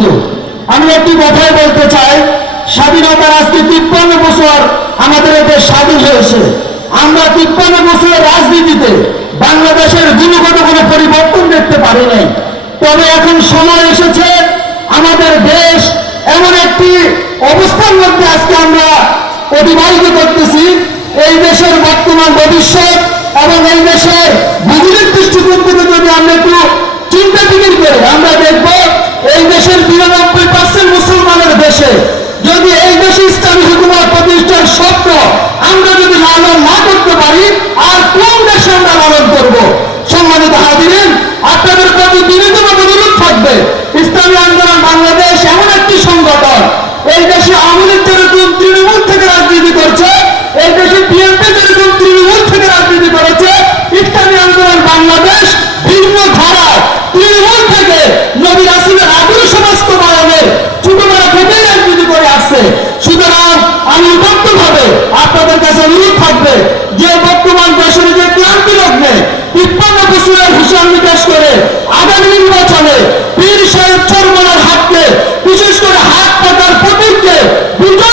বন্ধু, আমি একটি কথাই বলতে চাই, স্বাধীনতার আজকে 53 বছর আমাদের দেশ স্বাধীন হয়েছে। আমরা 53 বছরের রাজনীতিতে বাংলাদেশের গুণগত কোনো পরিবর্তন দেখতে পারি নাই। তবে এখন সময় এসেছে, আমাদের দেশ এমন একটি অবস্থার মধ্যে আজকে আমরা অতিবাহিত করতেছি, এই দেশের বর্তমান ভবিষ্যৎ এবং এই দেশের ভৌগোলিক দৃষ্টিকোণ থেকে যদি আমরা একটু চিন্তা ফিকির করে আমরা দেখব, এই দেশের 92% মুসলমানের দেশে যদি এই দেশে ইসলামী হুকুমত প্রতিষ্ঠার স্বপ্ন আমরা যদি লালন না করতে পারি, আর কোন দেশে আমরা লালন করব? সম্মানিত হাজিরিন, আপনাদের প্রতি বিনীতভাবে অনুরোধ থাকবে, ইসলামী আন্দোলন বাংলাদেশ এমন একটি সংগঠন, এই দেশে আওয়ামী লীগ যেরকম তৃণমূল থেকে রাজনীতি করছে, এই দেশে বিএনপি যেরকম তৃণমূল থেকে রাজনীতি করেছে, ইসলামী আন্দোলন বাংলাদেশ ভিন্ন ধারা তৃণমূল থেকে নবী রাসূলের আদর্শ বাস্তবায়নের ছোটবেলা থেকেই রাজনীতি করে আসছে। সুতরাং আমি উপযুক্তভাবে আপনাদের কাছে অনুরোধ থাকবে,